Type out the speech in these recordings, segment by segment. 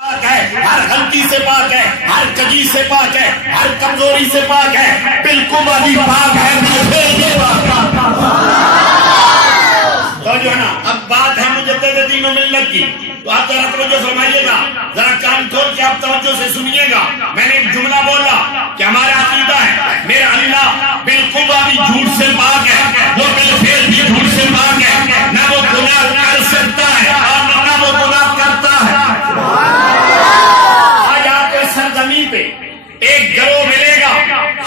پاک ہے، ہر غلطی سے پاک ہے، ہر کجی سے پاک ہے، ہر کمزوری سے پاک ہے، بالکل ابھی پاک ہے، تو جو ہے نا اب بات ہے مجدد دین و ملت کی، تو آپ ذرا توجہ فرمائیے گا، ذرا کان کھول کے آپ توجہ سے سنیے گا. میں نے ایک جملہ بولا کہ ہمارا عقیدہ ہے میرا اللہ بالکل ابھی جھوٹ سے پاک ہے، وہ بالفعل بھی جھوٹ سے پاک ہے، نہ وہ گناہ کر سکتا ہے اور نہ وہ گناہ کرتا ہے. سرزمین پہ ایک گروہ ملے گا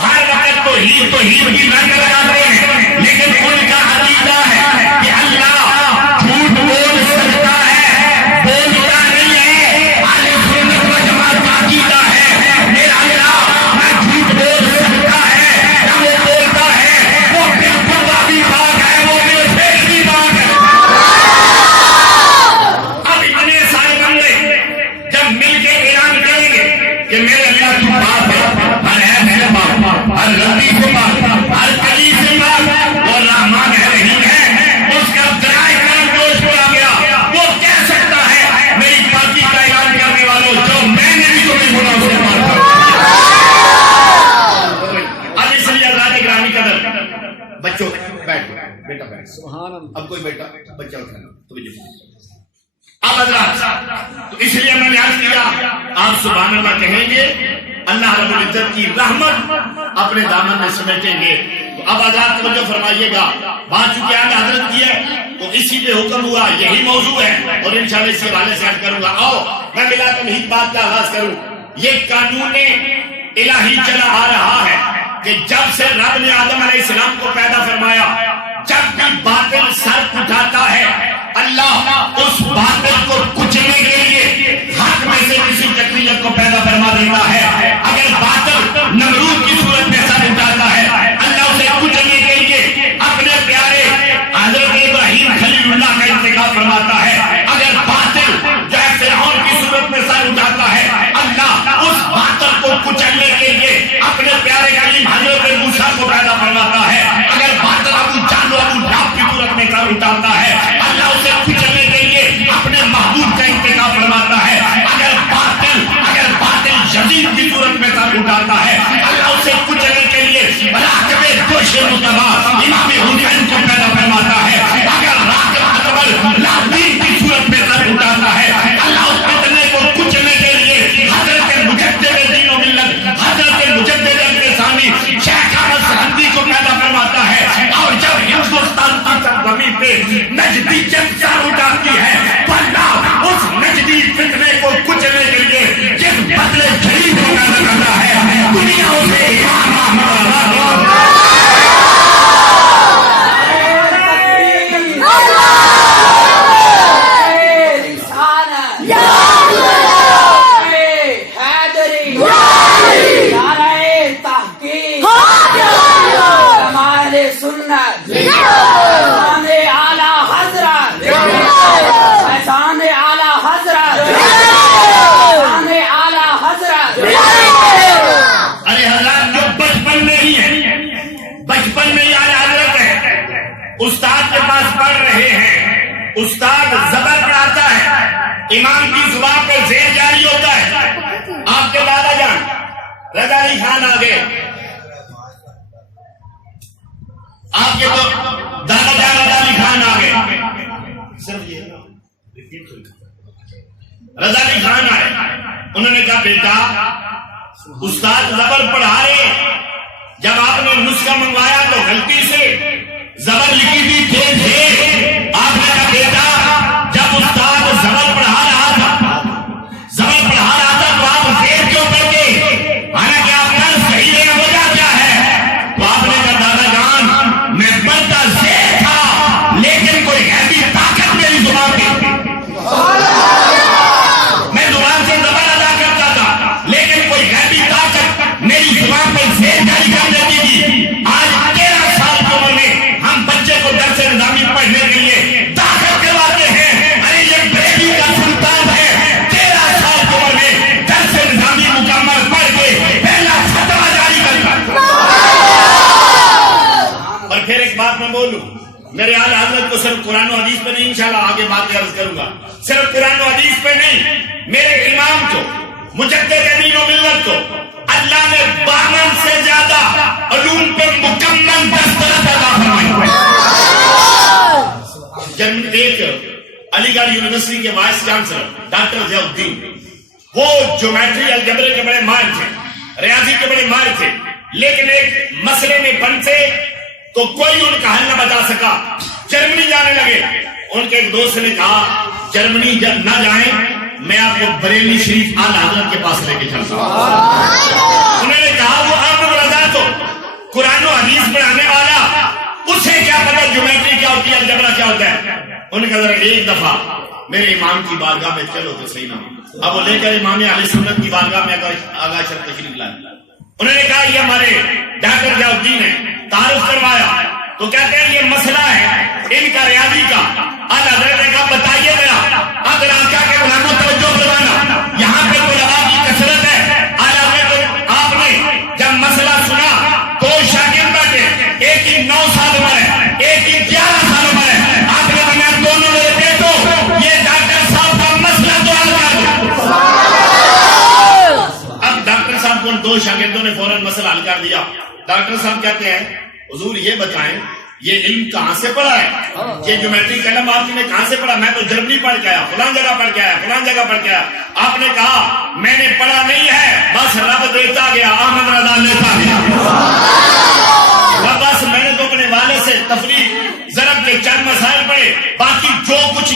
ہر وقت تو ہیر کی رنگ لگاتے ہیں، لیکن ان کا عقیدہ ہے کہ اللہ جھوٹ بول سکتا ہے، بولتا نہیں ہے. اہل سنت و جماعت کا عقیدہ ہے میرا اللہ نہ جھوٹ بول سکتا ہے نہ وہ بولتا ہے، وہ بالکل بھی پاک ہے، وہ بالفعل بھی پاک ہے. اب اتنے سارے بندے جب مل کے اعلان کریں گے کہ میرے اللہ تو پاک ہے، ہر عیب سے پاک، ہر غلطی سے پاک، ہر کلی سے پاک، اور رحمان ہے رحیم ہے، اس کا درائے کرم جوش میں آ گیا. وہ کہہ سکتا ہے میری پاکی کا اعلان کرنے والوں جو میں نے بھی تمہیں بولا اسے مار کر. اب اس لیے اللہ نے گرامی قدر بچوں بیٹھ بیٹا بیٹھ سبحان اللہ. اب کوئی بیٹا بچہ اٹھانا تو اب حضرات تو اس لیے میں نے عرض کیا آپ سبحان اللہ کہیں گے اللہ رب العزت کی رحمت اپنے دامن میں سمیٹیں گے. تو اب حضرات توجہ فرمائیے گا، بات چونکہ آج حضرت کی ہے تو اسی پہ حکم ہوا، یہی موضوع ہے اور انشاءاللہ اس کے حوالے سے عرض کروں گا. آؤ میں بلا تمہید بات کا آغاز کروں. یہ قانون الہی چلا آ رہا ہے کہ جب سے رب نے آدم علیہ السلام کو پیدا فرمایا، جب بھی باطل سر اٹھاتا ہے اللہ اس باطل کو کچلنے کے لیے حق میں سے کسی شخصیت کو پیدا فرما دیتا ہے. اگر باطل نمرود کی صورت میں سر اٹھاتا ہے اللہ اسے کچلنے کے لیے اپنے پیارے حضرت ابراہیم خلیل اللہ کا انتخاب فرماتا ہے. اگر باطل جو ہے فرعون کی صورت میں سر اٹھاتا ہے اللہ اس باطل کو کچلنے کے لیے اپنے پیارے کلیم حضرت موسیٰ کو پیدا فرماتا ہے. اگر باطل ابو جہل و ابو لہب کی صورت میں سر اٹھاتا ہے اللہ اسے کچلنے کے لیے اپنے محبوب کا انتخاب فرماتا ہے. اگر باطل یزید کی صورت میں سر اٹھاتا ہے اللہ اسے کچلنے کے لیے راکب دوش مصطفیٰ امام حسین کو پیدا فرماتا ہے. اگر راکب اکبر لادین کی صورت میں سر اٹھاتا ہے اللہ اس فتنے کو کچلنے کے لیے حضرت مجدد دین و ملت حضرت مجدد ثانی شیخ احمد سرہندی کو پیدا فرماتا ہے. اور جب ہندوستان کی سرزمین پہ نجدی جنگ سر اٹھاتی ہے تو اللہ اس نجدی فتنے کو کچلنے کے لیے جس بدلے شریف کو پیدا کرتا ہے دنیا اسے امام احمد استاد کے پاس پڑھ رہے ہیں، استاد زبر پڑھاتا ہے، امام کی زبان پہ زیر جاری ہوتا ہے. آپ کے دادا جان رضا علی خان آگے، آپ کے تو دادا جان رضا علی خان آگے، رضا علی خان آئے، انہوں نے کہا بیٹا استاد زبر پڑھا رہے، جب آپ نے نسخہ منگوایا تو غلطی سے زبر لکھی بھی تھے. آپ نے کہا بیٹا جب استاد زبر پڑھا رہا تھا تو آپ زیر کیوں پڑھ گئے، حالانکہ آپ کا صحیح ہے وجہ کیا ہے؟ تو آپ نے کہا دادا جان میں پڑھتا زیر تھا لیکن کوئی غیبی طاقت میری زبان پہ، میں زبان سے زبر ادا کرتا تھا لیکن کوئی غیبی طاقت میری زبان پہ زیر جاری کر دیتی تھی. آج 13 سال کی عمر میں ہم بچے کو درس نظامی پڑھنے کے لیے داخل کرواتے ہیں. ارے یہ بریلی کا سلطان ہے، 13 سال کی عمر میں درس نظامی مکمل پڑھ کے پہلا فتویٰ جاری کرتا. اور پھر ایک بات میں بولوں، میرے اعلیٰ حضرت کو صرف قرآن و حدیث پہ نہیں، انشاءاللہ آگے بات عرض کروں گا، صرف قرآن و حدیث پہ نہیں میرے امام کو مجدد دین و ملت کو اللہ نے 52 سے زیادہ علوم پہ مکمل دسترس عطا فرمائی. ایک علی گڑھ یونیورسٹی کے وائس چانسلر ڈاکٹر ضیاء الدین، وہ جیومیٹری الجبرے کے بڑے ماہر تھے، ریاضی کے بڑے ماہر تھے، لیکن ایک مسئلے میں پھنسے تو کوئی ان کا حل نہ بتا سکا. جرمنی جانے لگے. ان کے ایک دوست نے کہا جرمنی جب نہ جائیں میں آپ کو بریلی شریف اعلی حضرت کے پاس لے کے چلتا ہوں. انہوں نے کہا وہ احمد رضا تو قرآن و حدیث پڑھانے والا، اسے کیا پتا جیومیٹری کیا ہوتی ہے، الجبرا کیا ہوتا ہے. انہوں نے کہا ذرا ایک دفعہ میرے امام کی بارگاہ میں چلو تو صحیح نہ. اب وہ لے کر امام اہل سنت کی بارگاہ میں آگاہ شرف تشریف لائے. انہوں نے کہا یہ ہمارے ڈاکٹر ضیاء الدین ہے، تعارف کروایا تو کہتے ہیں یہ مسئلہ ہے ان کا ریاضی کا. اعلیٰ حضرت نے کہا بتائیے میرا، اگر آقا کے غلاموں توجہ فرمانا، یہاں پہ علماء کی کثرت ہے. اعلیٰ حضرت آپ نے جب مسئلہ سنا تو شاگرد بیٹھے، ایک ہی 9 سال عمر ہے، ایک ہی 11 سال عمر ہے. آپ نے فرمایا دونوں میرے بیٹوں یہ ڈاکٹر صاحب کا مسئلہ تو حل کر دو. اب ڈاکٹر صاحب کو ان 2 شاگردوں نے فوراً مسئلہ حل کر دیا. ڈاکٹر صاحب کہتے ہیں حضور یہ بتائیں یہ علم کہاں سے پڑھا ہے، یہ جیومیٹری کا علم آپ نے کہاں سے پڑھا؟ میں تو جرمنی پڑھ کے آیا، فلان جگہ پڑھ کے آیا، فلان جگہ پڑھ کے آیا. آپ نے کہا میں نے پڑھا نہیں ہے، بس رب دیتا گیا، احمد رضا لیتا گیا. بس میں نے تو اپنے والد سے تفریح ضرب کے 4 مسائل پڑھے، باقی جو کچھ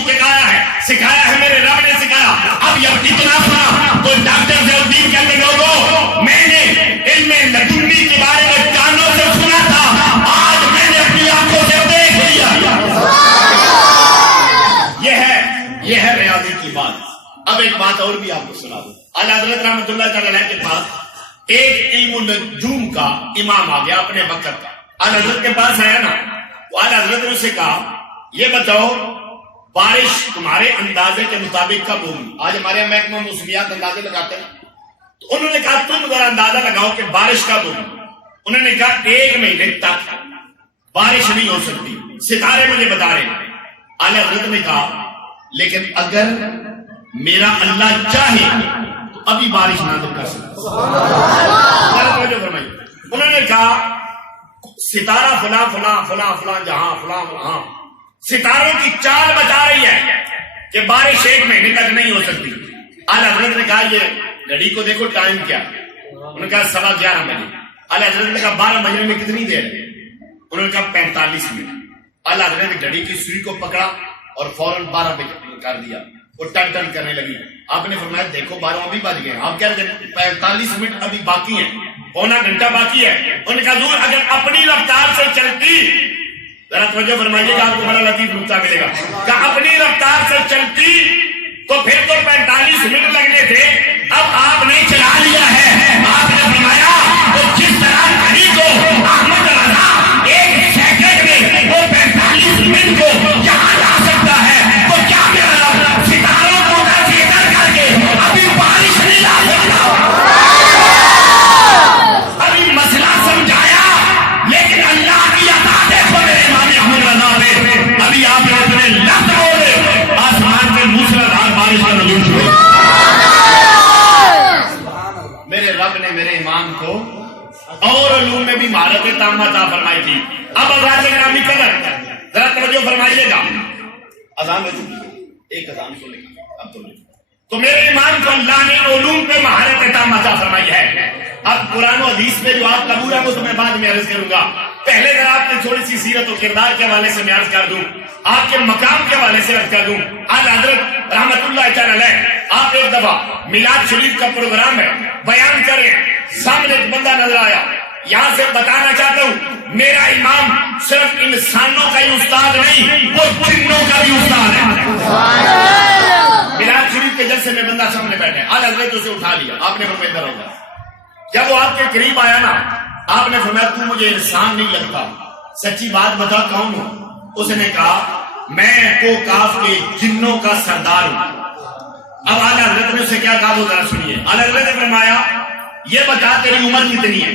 سکھایا ہے میرے رب نے سکھایا. اب یہ اتنا سنا تو ڈاکٹر ضیاء الدین کہتے لوگوں میں نے علم لدنی کے بارے میں کانوں سے سنا تھا، آج میں نے اپنی آنکھوں سے دیکھ لیا. یہ ہے ریاضی کی بات. اب ایک بات اور بھی آپ کو سنا دوں. اعلیٰ حضرت رحمۃ اللہ تعالی کے پاس ایک علم النجوم کا امام آ گیا اپنے وقت کا. اعلیٰ حضرت کے پاس آیا نا، تو اعلیٰ حضرت نے اسے کہا یہ بتاؤ بارش تمہارے اندازے کے مطابق کب ہوگی؟ آج ہمارے محکمہ موسمیات اندازے لگاتے ہیں. تو انہوں نے کہا تم ذرا اندازہ لگاؤ کہ بارش کب ہوگی. انہوں نے کہا 1 مہینے تک بارش نہیں ہو سکتی، ستارے مجھے بتا رہے ہیں. اعلیٰ حضرت نے کہا لیکن اگر میرا اللہ چاہے تو ابھی بارش نازل کر سکتا. انہوں نے کہا ستارہ فلاں فلاں فلاں فلاں جہاں فلاں وہاں، ستاروں کی چال بتا رہی ہے کہ بارش 1 مہینے تک نہیں ہو سکتی. اعلیٰ حضرت نے کہا یہ گھڑی کو دیکھو ٹائم کیا. انہوں نے کہا 11:15 بجے. اعلیٰ حضرت نے کہا 12 بجنے میں کتنی دیر؟ انہوں نے کہا 45 منٹ. اعلیٰ حضرت نے گھڑی کی سوئی کو پکڑا اور فوراً 12 بجے کر دیا. وہ ٹن ٹن کرنے لگی. آپ نے فرمایا دیکھو 12 ابھی بج گئے. آپ کہہ رہے ہیں 45 منٹ ابھی باقی ہیں، پونا گھنٹہ باقی ہے. انہوں نے کہا حضور اگر اپنی رفتار سے چلتی، ذرا توجہ فرمائیے گا آپ کو بڑا لطیف نکتہ ملے گا، کہ اپنی رفتار سے چلتی تو پھر تو 45 منٹ لگنے تھے. اب آپ نے چلا لیا ہے. آپ نے فرمایا تو جس طرح گھڑی کو احمد رضا 1 سیکنڈ میں وہ 45 منٹ کو یہاں لا سکتا ہے، تو کیا میرا ستاروں کو کنسیڈر کر کے ابھی بارش نہیں لا سکتا؟ ابھی مسئلہ سمجھایا لیکن اللہ کی عطا دیکھو میرے امام احمد رضا نے. ابھی آپ نے اپنے لفظ بولے آسمان سے موسلادھار بارش کا نزول شروع. میرے رب نے میرے امام کو اور علوم میں بھی مہارت تامہ عطا فرمائی تھی. اب اذان گرامی قدر ذرا توجہ فرمائیے گا. اذان میں ایک اذان سن لیں اب تو میرے امام کو اللہ نے علوم پہ مہارت تامہ عطا فرمائی ہے. اب قرآن و حدیث میں جو آپ قبول ہے وہ تو میں بعد میں عرض کروں گا. پہلے ذرا آپ نے تھوڑی سی سیرت و کردار کے حوالے سے میں عرض کر دوں، آپ کے مقام کے حوالے سے عرض کر دوں. اعلیٰ حضرت رحمت اللہ تعالی علیہ آپ ایک دفعہ میلاد شریف کا پروگرام ہے، بیان کریں، سامنے ایک بندہ نظر آیا. یہاں سے بتانا چاہتا ہوں میرا امام صرف انسانوں کا ہی استاد نہیں، وہ جنوں کا بھی استاد ہے. میلاد شریف کے جلسے میں بندہ سامنے بیٹھے، اعلیٰ حضرت اسے اٹھا لیا. آپ نے فرمایا ادھر ہوگا. جب وہ آپ کے قریب آیا نا، آپ نے فرمایا تو مجھے انسان نہیں لگتا، سچی بات بتا کون ہوں؟ اس نے کہا میں کو کاف کے جنوں کا سردار ہوں. اب اعلیٰ حضرت نے اسے کیا کہا وہ ذرا سنیے. اعلیٰ حضرت نے فرمایا یہ بتا تیری عمر کتنی ہے؟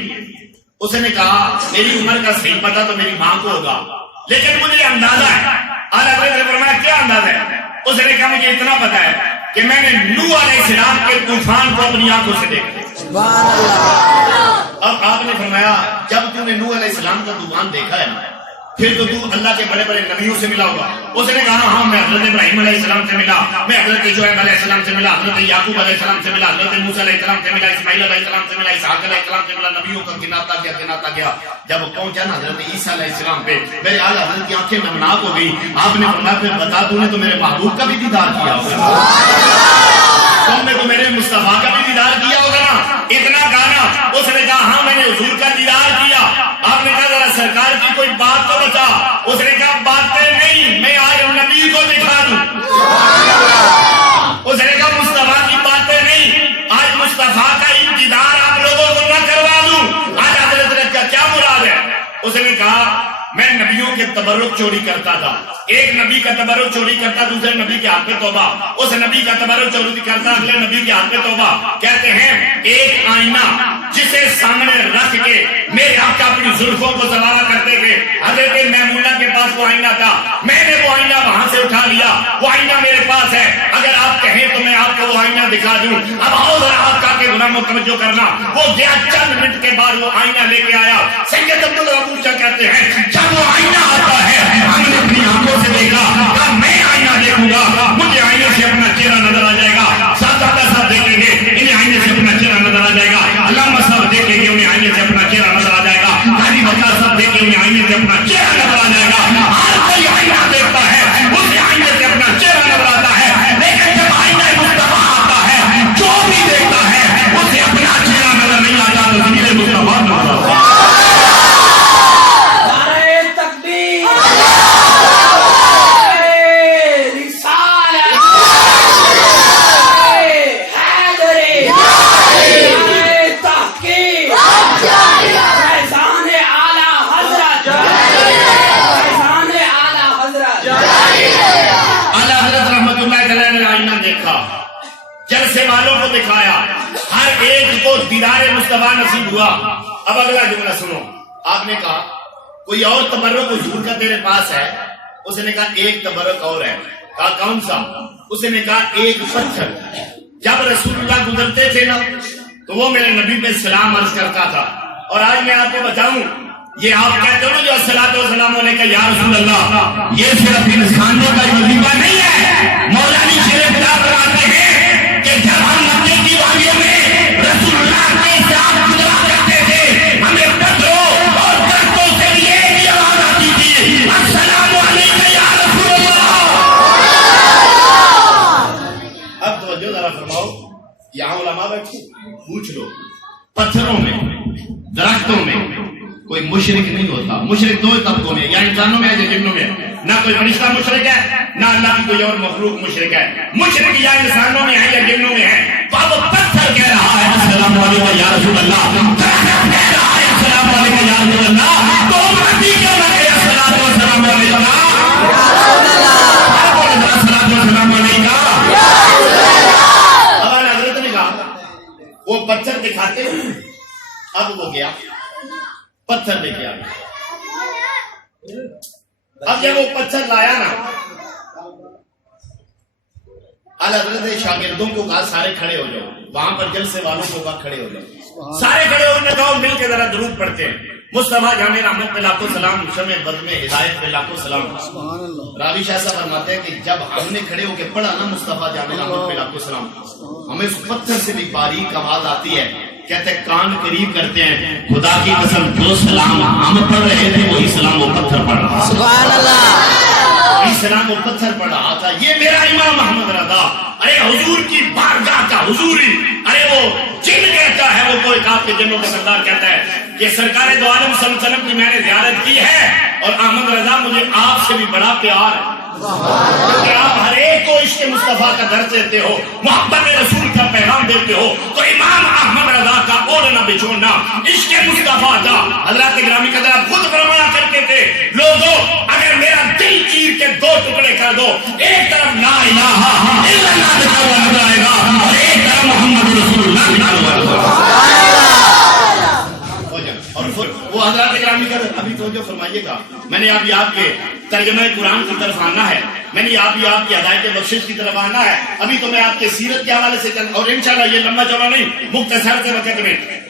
اس نے کہا میری عمر کا صحیح پتا تو میری ماں کو ہوگا لیکن مجھے اندازہ ہے. اعلیٰ حضرت نے فرمایا کیا اندازہ ہے؟ اس نے کہا مجھے اتنا پتا ہے کہ میں نے نوح علیہ السلام کے طوفان کو اپنی آنکھوں سے دیکھا. اب آپ نے فرمایا جب تم نے نوح علیہ السلام کا طوفان دیکھا ہے نا پھر تو تو اللہ کے بڑے بڑے نبیوں سے ملا ہوگا. اس نے کہا ہاں میں حضرت ابراہیم علیہ السلام سے ملا, میں حضرت شعیب علیہ السلام سے ملا, حضرت یعقوب علیہ السلام سے ملا, حضرت موسیٰ علیہ السلام سے ملا, اسماعیل علیہ السلام سے ملا, اسحاق علیہ السلام سے ملا. نبیوں کا گناتا گیا. جب پہنچا نا حضرت عیسیٰ علیہ السلام پہ میرے آل حضرت کی آنکھیں نمناک ہو گئی. آپ نے فرمایا پھر بتا تو نے تو میرے محبوب کا بھی دیدار کیا ہوگا, تم نے تو میرے مصطفیٰ کا بھی دیدار کیا ہوگا نا. اتنا گانا اس نے کہا ہاں میں نے حضور کا دیدار کیا. آپ نے کہا ذرا سرکار کی کوئی بات تو بتا. اس نے کہا باتیں نہیں, میں آج نبی کو دکھا دوں. اس نے کہا مصطفیٰ کی باتیں نہیں, آج مصطفیٰ کا دیدار آپ لوگوں کو نہ کروا دوں. آج حضرت کا کیا مراد ہے؟ اس نے کہا میں نبیوں کے تبرک چوری کرتا تھا. ایک نبی کا تبرک چوری کرتا, دوسرے نبی کے ہاتھ پہ توبہ. اس نبی کا تبرک چوری کرتا, اگلے نبی کے ہاتھ پہ توبہ. کہتے ہیں ایک آئینہ جسے سامنے رکھ کے میرے آقا اپنی زلفوں کو سوارا کرتے تھے. حضرت میمونہ کے پاس وہ آئینہ تھا, میں نے وہ آئینہ وہاں سے اٹھا لیا. وہ آئینہ میرے پاس ہے, اگر آپ کہیں تو میں آپ کو وہ آئینہ دکھا دوں. اب آؤ ذرا آقا کے غلاموں توجہ کرنا. وہ گیا, چند منٹ کے بعد وہ آئینہ لے کے آیا. سید عبدالرحمن کہتے ہیں جب وہ آئینہ آتا ہے ہم نے اپنی آنکھوں سے دیکھا, کہا میں آئینہ دیکھوں گا, مجھے آئینے سے اپنا چہرہ نظر آ جائے گا. سادہ صاحب دیکھیں گے انہیں آئینے سے اپنا چہرہ نظر آ جائے گا. علامہ صاحب دیکھیں گے انہیں آئینے سے اپنا چہرہ نظر آ جائے گا. حاجی بکر صاحب دیکھیں انہیں آئینے سے اپنا چہرہ نظر آ جائے گا. ہر کوئی آئینہ دیکھتا ہے, اسے آئینے سے اپنا چہرہ نظر آتا ہے. لیکن جب آئینہ مصطفیٰ آتا ہے جو بھی دیکھتا ہے اسے اپنا چہرہ نظر نہیں آتا, تو ضمیر مصطفیٰ نظر آتا ہے. جلسے والوں کو دکھایا, ہر ایک کو دیدار مصطفیٰ نصیب ہوا. اب اگلا جملہ سنو. آپ نے کہا کوئی اور تبرک حضور کا تیرے پاس ہے؟ اس نے کہا ایک تبرک اور ہے. کہا کون سا؟ اس نے کہا ایک پتھر. جب رسول اللہ گزرتے تھے نا تو وہ میرے نبی پہ سلام عرض کرتا تھا. اور آج میں آپ کو بتاؤں, یہ آپ کہتے ہو نا جو الصلوۃ والسلام علیہ کا یا رسول اللہ, یہ صرف انسانوں کا وظیفہ نہیں ہے. مولانا شیر کتاب بتاتے ہیں کہ جب ہم مکے کی وادیوں میں رسول اللہ کے ساتھ گزرا کرتے تھے, ہمیں پتھروں اور درختوں سے یہ آواز آتی تھی, السلام علیکم یا رسول اللہ. اب توجہ ذرا فرماؤ, یہاں علماء بیٹھے, پوچھ لو پتھروں میں, درختوں میں کوئی مشرک نہیں ہوتا. مشرک دو طبقوں میں, یا انسانوں میں ہے یا جنوں میں. نہ کوئی فرشتہ مشرک ہے, نہ اللہ کی کوئی اور مخلوق مشرک ہے. مشرک یا انسانوں میں ہے یا جنوں میں ہے. تو اب پتھر کہہ رہا ہے السلام علیکم یا رسول اللہ, درخت کہہ رہا ہے السلام علیکم یا رسول اللہ, تو امتی کہہ رہا ہے السلام علیکم یا رسول اللہ, السلام علیکم یا رسول اللہ. اب حضرت نے کہا وہ پتھر دکھاتے ہیں. اب وہ گیا پتھر لے کے آیا. اب جب وہ پتھر لایا نا, حضرت نے شاگردوں کو کہا سارے کھڑے ہو جاؤ. وہاں پر جلسے والوں کو کہا کھڑے ہو جاؤ. سارے کھڑے ہونے کہا مل کے ذرا درود پڑھتے ہیں. مصطفیٰ جامع رحمت پہ لاکھوں سلام, شمع بد میں ہدایت پہ لاکھوں سلام. راوی شاہ صاحب فرماتے ہیں کہ جب ہم نے کھڑے ہو کے پڑھا نا مصطفیٰ جامع رحمت پہ لاکھوں سلام, ہمیں اس پتھر سے بھی باریک آواز آتی ہے. کہتے ہیں کان قریب کرتے ہیں, خدا کی قسم جو سلام ہم پڑھ رہے تھے وہی سلام وہ پتھر پڑھ رہا. سبحان اللہ, وہی سلام وہ پتھر پڑھ رہا تھا. یہ میرا امام محمد رضا, ارے حضور کی بارگاہ کا حضوری, ارے وہ جن کہتا ہے وہ کوئی آپ کے جنوں کا سردار کہتا ہے کہ سرکار دو عالم صلی اللہ علیہ وسلم کی میں نے زیارت کی ہے, اور احمد رضا مجھے آپ سے بھی بڑا پیار ہے. کہ آپ ہر ایک کو عشق مصطفیٰ کا درس دیتے ہو, محبت رسول کا پیغام دیتے ہو, تو امام احمد رضا کا اوڑھنا بچھوڑنا عشق مصطفیٰ کا. حضرات گرامی قدر آپ خود فرمایا کرتے تھے, لوگوں اگر میرا دل چیر کے دو ٹکڑے کر دو, ایک طرف لا الہ الا اللہ لکھا ہوا نظر آئے گا, اور ایک طرف محمد رسول اللہ لکھا ہوا نظر آئے گا. اور وہ حضرات گرامی قدر ابھی توجہ فرمائیے گا, میں نے ابھی آپ کے ترجمہ قرآن کی طرف آنا ہے. میں نے آپ کی ہدایت بخشش کی طرف آنا ہے. ابھی تو میں آپ کے سیرت کے حوالے سے اور انشاءاللہ یہ لمبا چوڑا نہیں, مختصر سے وقت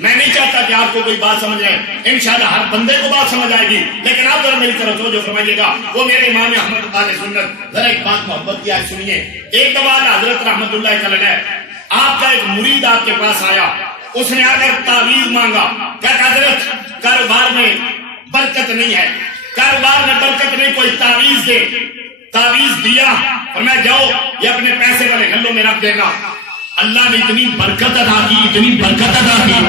میں نہیں چاہتا کہ آپ کو کوئی بات سمجھ آئے. انشاءاللہ ہر بندے کو بات سمجھ آئے گی, لیکن آپ ذرا میری طرف توجہ فرمائیے گا. وہ میرے امام احمد اہل سنت, ذرا ایک بات محبت کی آج سنیے. ایک دفعہ حضرت رحمت اللہ علیہ آپ کا ایک مرید آپ کے پاس آیا, اس نے آ کر تعویذ مانگا. کہا حضرت کاروبار میں برکت نہیں ہے, کاروبار میں برکت نہیں, کوئی تعویذ دے. تعویذ دیا اور میں جاؤ یہ اپنے پیسے والے گھلوں میں رکھ دینا. اللہ نے اتنی برکت ادا کی, اتنی برکت ادا کی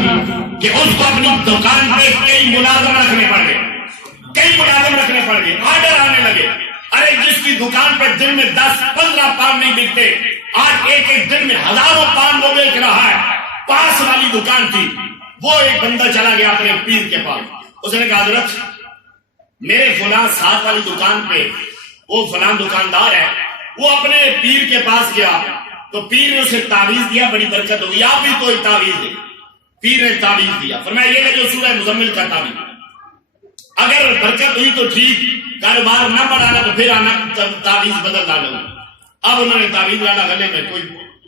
کہ اس کو اپنی دکان پہ کئی ملازم رکھنے پڑ گئے, کئی ملازم رکھنے پڑ گئے. آرڈر آنے لگے. ارے جس کی دکان پہ دن میں 10-15 پان نہیں بکتے, آج ایک ایک دن میں ہزاروں پان وہ بیچ رہا ہے. پاس والی دکان تھی, وہ ایک بندہ چلا گیا اپنے پیر کے پاس. اس نے کہا حضرت میرے فلاں ساتھ والی دکان پہ وہ فلاں دکاندار ہے, وہ اپنے پیر کے پاس گیا تو پیر نے اسے تعویذ دیا, بڑی برکت ہوگی, آپ بھی کوئی تعویذ دے. پیر نے تعویذ دیا, فرمایا یہ کہ جو سورہ مزمل کا تعویذ, اگر برکت ہوئی تو ٹھیک, کاروبار نہ بڑھانا تو پھر آنا تعویذ بدل ڈالو. اب انہوں نے تعویذ ڈالا, گلے میں کوئی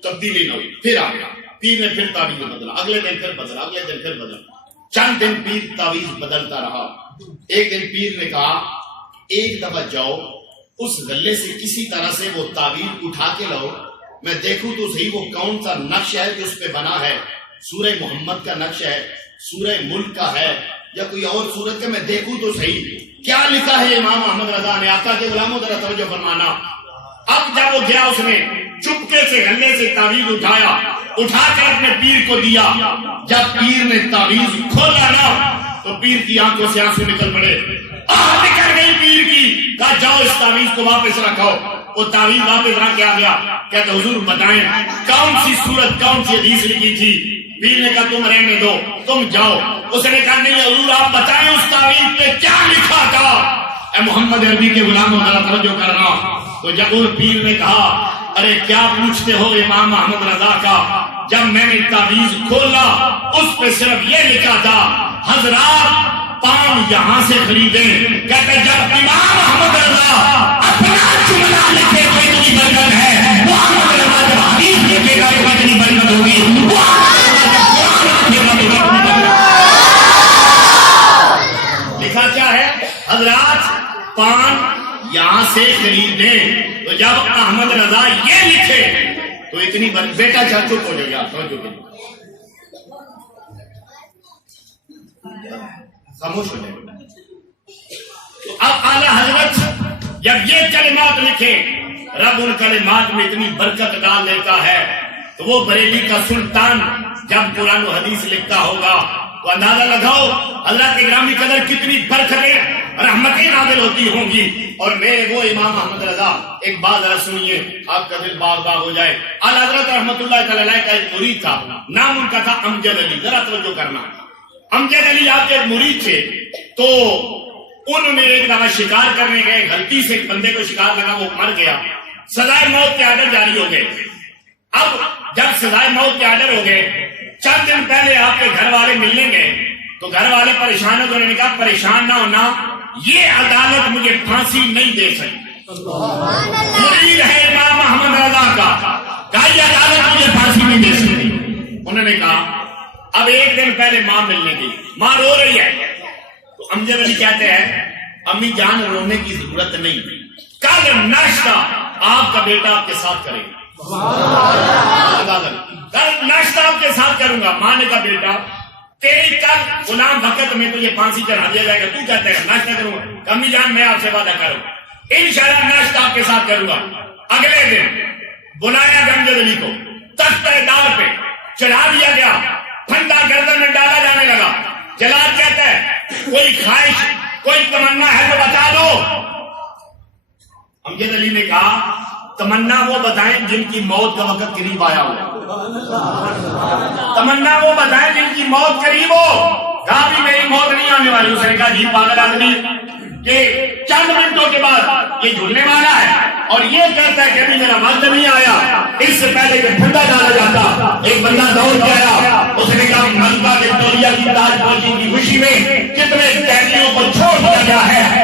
تبدیلی نہ ہوئی. پھر آ گیا پیر نے پھر تعویذ بدلا, اگلے دن پھر بدلا, اگلے دن پھر بدلا. چند دن پیر تعویذ بدلتا رہا. ایک دن پیر نے کہا ایک دفعہ جاؤ اس غلے سے کسی طرح سے وہ تعویذ اٹھا کے لاؤ, میں دیکھوں تو صحیح وہ کون سا نقش ہے جو اس پہ بنا ہے. سورہ محمد کا نقش ہے, سورہ ملک کا ہے, یا کوئی اور سورت کا, میں دیکھوں تو صحیح کیا لکھا ہے. امام احمد رضا نے آقا کے غلاموں ذرا توجہ فرمانا. اب جب وہ گیا اس نے چپکے سے غلے سے تعویذ اٹھایا, اٹھا کر اپنے پیر کو دیا. جب پیر نے تعویذ کھولا نا تو پیر کی آنکھوں سے آنسو نکل پڑے, آہ نکل گئی پیر کی. کہا جاؤ اس تعویذ کو واپس رکھو. وہ تعویذ واپس رکھ کے آ گیا. کہتے حضور بتائیں کون سی سورت کون سی حدیث لکھی تھی. پیر نے کہا تم رہنے دو, تم جاؤ. اس نے کہا نہیں حضور آپ بتائیں اس تعویذ پہ کیا لکھا تھا. اے محمد عربی کے غلاموں ذرا توجہ کرنا. تو جب وہ پیر نے کہا ارے کیا پوچھتے ہو امام احمد رضا کا, جب میں نے تعویذ کھولا اس پہ صرف یہ لکھا تھا حضرات پان یہاں سے خریدیں. کہتے جب امام احمد رضا اپنا جملہ لکھے تو اتنی برکت ہے, وہ احمد رضا جب حدیث لکھے گا تو اتنی برکت ہوگی. لکھا کیا ہے حضرات پان یہاں سے خریدیں. تو جب احمد رضا یہ لکھے تو اتنی بیٹا چاچو کو لے گیا خاموش ہو جائے. تو اب اعلیٰ حضرت جب یہ کلمات لکھے, رب ان کلمات میں اتنی برکت ڈال دیتا ہے. تو وہ بریلی کا سلطان جب قرآن و حدیث لکھتا ہوگا تو اندازہ لگاؤ حضرت گرامی قدر کتنی برکتیں رحمتیں نازل ہوتی ہوں گی. اور میرے وہ امام احمد رضا ایک بات ذرا سنیے, آپ کا دل باغ باغ ہو جائے. اعلیٰ حضرت رحمت اللہ تعالی علیہ کا ایک مرید تھا, نام ان کا تھا امجد علی. ذرا توجہ کرنا, امجد علی آپ کے ایک مرید تھے. تو انہوں نے ایک دفعہ شکار کرنے گئے, غلطی سے ایک بندے کو شکار لگا, وہ مر گیا. سزائے موت کے آرڈر جاری ہو گئے. اب جب سزائے موت کے آرڈر ہو گئے, چند دن پہلے آپ کے گھر والے ملنے گئے تو گھر والے پریشان ہو گئے. انہوں نے کہا پریشان نہ ہونا, یہ عدالت مجھے پھانسی نہیں دے سکتی. مرید ہے امام احمد رضا کا, کہا یہ عدالت مجھے پھانسی نہیں دے سکتی. انہوں نے کہا اب ایک دن پہلے ماں ملنے گئی, ماں رو رہی ہے. تو امجد علی کہتے ہیں امی جان رونے کی ضرورت نہیں, کل ناشتہ آپ کا بیٹا آپ کے ساتھ کرے گا. کل ناشتہ آپ کے ساتھ کروں گا. ماں نے کہا بیٹا تیری کل غلام وقت میں تجھے پھانسی چڑھا دیا جائے گا, تو کہتے ہیں ناشتہ کروں گا. امی جان میں آپ سے وعدہ کروں انشاءاللہ ناشتہ آپ کے ساتھ کروں گا. اگلے دن بلایا امجد علی کو, تختہ دار پہ چڑھا دیا گیا, پھندا گردن میں ڈالا جانے لگا. جلال کہتا ہے کوئی خواہش کوئی تمنا ہے تو بتا دو. امجد علی نے کہا تمنا وہ بتائیں جن کی موت کا وقت قریب آیا ہو. تمنا وہ بتائیں جن کی موت قریب ہو. کہا بھی میری موت نہیں آنے والی. اس نے کہا جی پاگل آدمی کہ چند منٹوں کے بعد یہ جھولنے والا ہے اور یہ کہتا ہے کہ ابھی میرا وقت نہیں آیا. اس سے پہلے کہ پھندا ڈالا جاتا ایک بندہ دوڑ کے آیا. اس نے کہا ملکہ وکٹوریہ کی تاج پوشی کی خوشی میں کتنے قیدیوں کو چھوڑ دیا گیا ہے,